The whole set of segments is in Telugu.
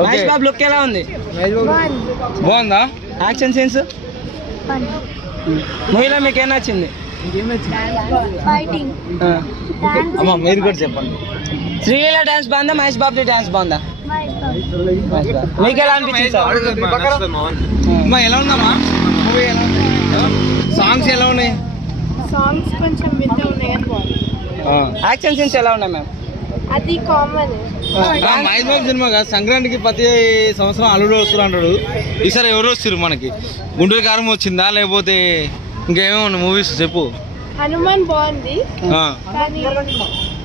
మహేష్ బాబు లుక్ ఎలా ఉంది? బాగుందా? యాక్షన్ సీన్స్ మూవీలో మీకు ఏం నచ్చింది? మీరు కూడా చెప్పండి. శ్రీలీల డాన్స్ బాగుందా, మహేష్ బాబు డాన్స్ బాగుందా? మీకు ఎలా అనిపించింది సార్? ఎలా ఉందమ్మా మూవీ? ఎలా ఉంది? సాంగ్స్ ఎలా ఉన్నాయి? సాంగ్స్ కొంచెం వింత ఉన్నాయి కానీ బాగుంది. యాక్షన్ సీన్స్ ఎలా ఉన్నాయి మ్యామ్? అది కామన్. మహేష్ బాబు సినిమా కాదు, సంక్రాంతికి ప్రతి సంవత్సరం అల్లుడు వస్తారు అంటాడు. ఈసారి ఎవరు వస్తారు మనకి? గుంటూరు కారం వచ్చిందా లేకపోతే ఇంకేమో మూవీస్ చెప్పు. హనుమాన్ బాగుంది కానీ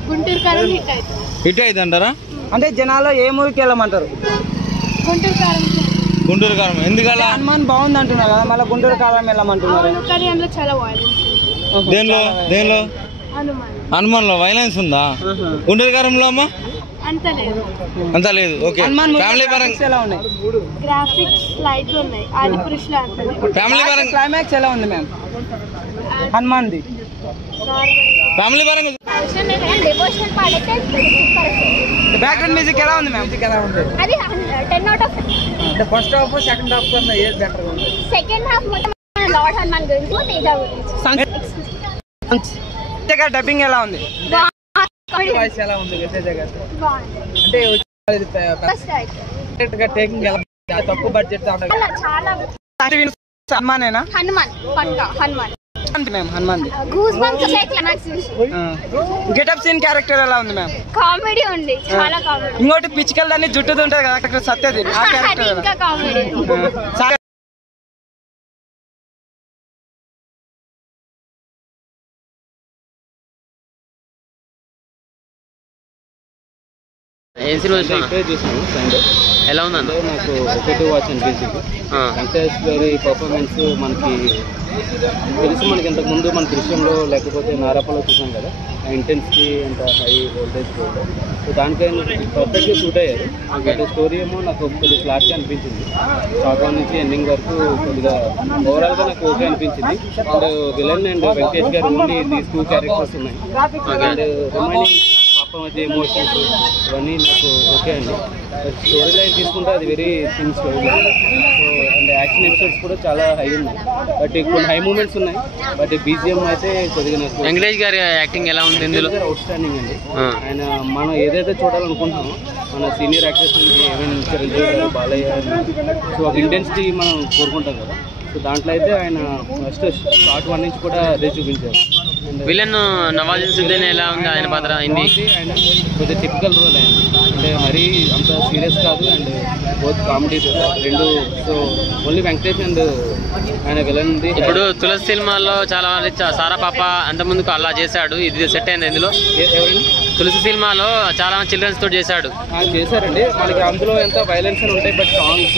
గుంటూరు కారం హిట్ అవుతుంది. హిట్ అవుతుంది అంటారా? అంటే జనాలు ఏ మూవీకి వెళ్ళమంటారు? గుంటూరు కారం. గుంటూరు కారం ఎందుకలా? హనుమాన్ బాగుంది అంటున్నారు కదా, మళ్ళీ గుంటూరు కారం వెళ్ళమంటున్నారు. కానీ అందులో చాలా వైలెన్స్. దేనిలో? హనుమాన్ లో వైలెన్స్ ఉందా? గుంటూరు కారంలో అమ్మా అంత లేదు. ఓకే, ఫ్యామిలీ పరంగా ఎలా ఉన్నాయి? గ్రాఫిక్స్ లైట్ ఉన్నాయి. ఆది పురుషుల ఫ్యామిలీ పరంగా క్లైమాక్స్ ఎలా ఉంది మ్యామ్ హనుమాన్ ది? ఫ్యామిలీ పరంగా బ్యాక్గ్రౌండ్ మ్యూజిక్ ఎలా ఉంది మ్యామ్? ఎలా ఉంది? అది 10 out of 10. First half second half కన్నా ఏది బెటర్ ఉంది? సెకండ్ హాఫ్ మొత్తం లార్డ్ హనుమాన్ గురించి, తేజ గురించి. డబ్బింగ్ ఎలా ఉంది? వాయిస్ ఎలా ఉంది? అంటే టేకింగ్ ఎలా? తక్కువ బడ్జెట్ చాలా హనుమానేనా? హనుమాన్ పక్కా హనుమాన్. హనుమాన్ గూస్ బంప్స్ వచ్చాయి క్లైమాక్స్ చూసి. గెటప్ సీన్ క్యారెక్టర్ ఎలా ఉంది మ్యామ్? కామెడీ ఉంది, చాలా కామెడీ. ఇంకోటి పిచ్చికల్ దాన్ని జుట్టుది ఉంటుంది కదా సత్యది, ఆ క్యారెక్టర్ ఇంకా కామెడీ. ఏం సినిమా చూసాను ఎలా ఉందంటే నాకు ఒకటి వాచ్ అనిపించింది. వెంకటేష్ గారి పర్ఫార్మెన్స్ మనకి తెలుసు. మనకి ఇంతకుముందు మన దృశ్యంలో లేకపోతే నారాపలో చూసాం కదా, ఆ ఇంటెన్సిటీ అంత హై వోల్టేజ్. సో దానికైనా పర్ఫెక్ట్గా షూట్ అయ్యారు. బట్ స్టోరీ ఏమో నాకు కొద్దిగా క్లారిటీ అనిపించింది. షార్ట్ నుంచి ఎండింగ్ వరకు కొద్దిగా ఓవరాల్గా నాకు ఓకే అనిపించింది. అండ్ విలన్ అండ్ వెంకటేష్ గారు ఓన్లీ దీస్ 2 క్యారెక్టర్స్ ఉన్నాయి. అండ్ రిమైనింగ్ పాప మధ్య ఎమోషన్స్ ఇవన్నీ నాకు ఓకే అండి. స్టోరీ లైన్ తీసుకుంటే అది very thing story line. So and action episodes కూడా చాలా హై ఉన్నాయి. బట్ కొన్ని హై మూమెంట్స్ ఉన్నాయి. బట్ బీజిఎం అయితే కొద్దిగా నాకు వెంకటేష్ గారి యాక్టింగ్ ఎలా ఉంది ఇందులో? అవుట్ స్టాండింగ్ అండి. ఆయన మనం ఏదైతే చూడాలనుకుంటున్నామో మన సీనియర్ యాక్టర్స్ నుంచి ఏమైనా చిరంజీవి, బాలయ్య, సో ఒక ఇంటెన్సిటీ మనం కోరుకుంటాం కదా. సో దాంట్లో అయితే ఆయన ఫస్ట్ షార్ట్ 1 నుంచి కూడా అదే చూపించారు. విలన్ నవాజుద్దీన్ ఎలా ఉంది ఆయన పాత్ర? ఆయన కొద్దిగా టిపికల్ రోల్ ఆయన, అంటే మరీ అంత సీరియస్ కాదు అండ్ బోత్ కామెడీ రెండు. సో ఓన్లీ వెంకటేష్ అండ్ ఆయన విలన్. ఇప్పుడు తులసి సినిమాలో చాలా సారా పాప అంత ముందుకు అలా చేశాడు, ఇది సెట్ అయింది ఇందులో? ఎవరండి? తులసి సినిమాలో చాలా చిల్డ్రన్స్ తోటి చేశాడు. చేశారండి. మనకి అందులో ఎంత వైలెన్స్ అని ఉంటాయి, బట్ సాంగ్స్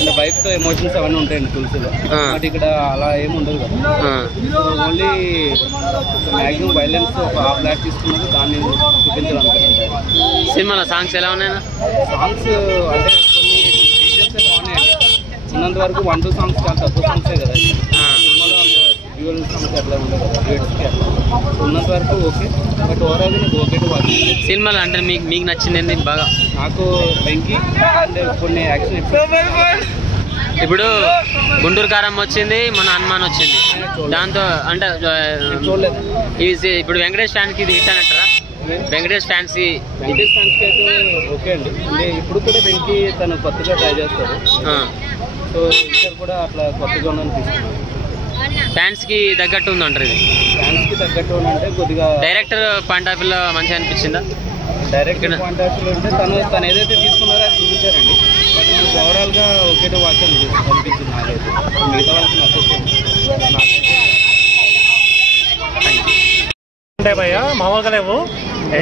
అండ్ వైఫ్తో ఎమోషన్స్ అవన్నీ ఉంటాయండి తులసిలో. బట్ ఇక్కడ అలా ఏమి ఉండదు కదా. ఓన్లీ మ్యాక్సిమం వైలెన్స్ ఒక హాఫ్ ల్యాక్ తీసుకున్నారు, దాన్ని చూపించాలనుకుంటున్నారు. సినిమాలో సాంగ్స్ ఎలా ఉన్నాయా? సాంగ్స్ అంటే కొన్ని సీజన్స్ బాగున్నాయండి. ఉన్నంత వరకు 1-2 సాంగ్స్ చాలా తక్కువ సాంగ్సే కదా సినిమాలో. డ్యూయల్ సాంగ్స్ అట్లా ఉండదు కదా, డ్యూయట్స్కి అట్లా ఉన్నంత వరకు ఓకే. బట్ ఓవరాల్ నాకు ఓకే టు వాచ్. సినిమాలో అంటే మీకు నచ్చింది ఏంటి బాగా? నాకు వెంకీ అండ్ కొన్ని యాక్షన్. ఇప్పుడు గుంటూరు కారం వచ్చింది, మన హనుమాన్ వచ్చింది. దాంతో అంటే ఇప్పుడు వెంకటేష్ ఫ్యాన్స్కి ఇది హిట్ అంటారా? వెంకటేష్ ఫ్యాన్స్కి అయితే ఓకే అండి. అంటే ఇప్పుడు కూడా వెంకీ తను కొత్తగా ట్రై చేస్తారు. సో ఇక్కడ కూడా అట్లా కొత్తగా ఉందని తీసుకున్నాను. ఫ్యాన్స్కి తగ్గట్టు ఉంది అంటారు ఇది? ఫ్యాన్స్కి తగ్గట్టు ఉందంటే కొద్దిగా డైరెక్టర్ పాయింట్ ఆఫ్ వ్యూలో మంచిగా అనిపించిందా? డైరెక్టర్ పాయింట్ ఆఫ్ వ్యూ అంటే తను ఏదైతే తీసుకున్నారో అది చూపించారండి. బట్ మనకు ఓవరాల్గా ఓకే టు వాచ్ అనిపించింది నాకైతే. మిగతా వాళ్ళకి నచ్చేసింది. అంటే భయ్య మామూలుగా లేవు.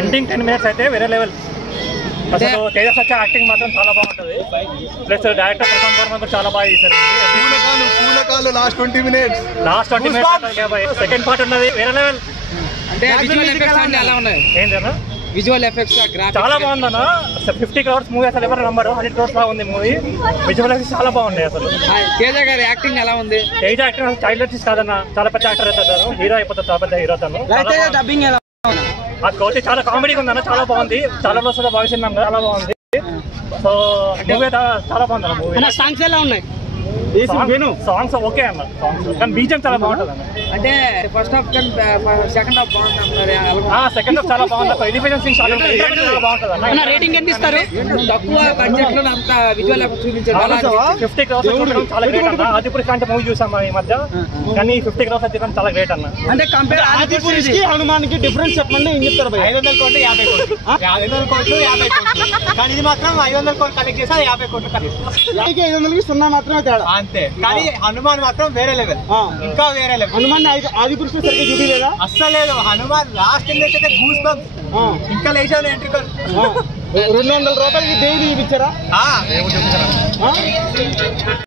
ఎండింగ్ 10 minutes అయితే వేరే లెవెల్. అసలు తేజ సత్య యాక్టింగ్ మాత్రం చాలా బాగుంటుంది. ప్లస్ డైరెక్టర్ ప్రశాంత్ వర్మ కూడా చాలా బాగా చేశారు. లాస్ట్ 20 minutes సెకండ్ పార్ట్ ఉన్నది వేరే లెవెల్. ఏంటన్నా విజువల్ ఎఫెక్ట్స్ చాలా బాగుందన్న. 50 crores మూవీ అసలు ఎవరు నంబరు 100 crores లా ఉంది మూవీ. విజువల్ ఎఫెక్ట్స్ చాలా బాగున్నాయి. అసలు తేజ గారి యాక్టింగ్ ఎలా ఉంది? తేజ యాక్టింగ్ చైల్డ్ ఆర్టిస్ట్ కాదన్న, చాలా పెద్ద యాక్టర్ అవుతారు. హీరో అయిపోతారు, చాలా పెద్ద హీరో. తను డబ్బింగ్ ఎలా ఉంది? అది కోటి చాలా కామెడీగా ఉందన్న, చాలా బాగుంది. చాలా రోజులు బాగా చాలా బాగుంది. సో మూవీ చాలా బాగుంది అన్న. మూవీ సాంగ్స్ ఎలా ఉన్నాయి? సాంగ్స్ ఓకే అన్న, సాంగ్స్ కానీ బీజం చాలా బాగుంటుంది అన్న. అంటే ఫస్ట్ హాఫ్ సెకండ్ హాఫ్ బాగుంది అంటున్నారు. సెకండ్ హాఫ్ చాలా బాగుంది. ఎలివేషన్ సీన్స్ చాలా బాగుంటుంది అన్న. రేటింగ్ ఎంత ఇస్తారు? తక్కువ బడ్జెట్ లో అంత విజువల్ చూపించారు. 50 crores చూడడం చాలా గ్రేట్ అన్న. ఆదిపురుష్ అంటే మూవీ చూసాం ఈ మధ్య, కానీ 50 crores చూడడం చాలా గ్రేట్ అన్న. అంటే కంపేర్ ఆదిపురుష్ కి హనుమాన్ కి డిఫరెన్స్ చెప్పండి. ఏం చెప్తారు? 500 కోట్లు 50 కోట్లు 500 కోట్లు 50 కోట్లు, కానీ ఇది మాత్రం 500 కోట్లు కలెక్ట్ చేసి 50 కోట్లు కలెక్ట్. 500 కి 0 మాత్రమే తేడా అంతే. కానీ హనుమాన్ మాత్రం వేరే లెవెల్, ఇంకా వేరే లెవెల్. హనుమాన్ ఆదిపురుష్ సరిగ్గా చూపించలేదా? అస్సలు లేదు. హనుమాన్ లాస్ట్ అయితే గూస్ బంప్స్, ఇంకా లేచాను ఎంట్రీకల్. 200 రూపాయలకి దేవుడు చూపించారా?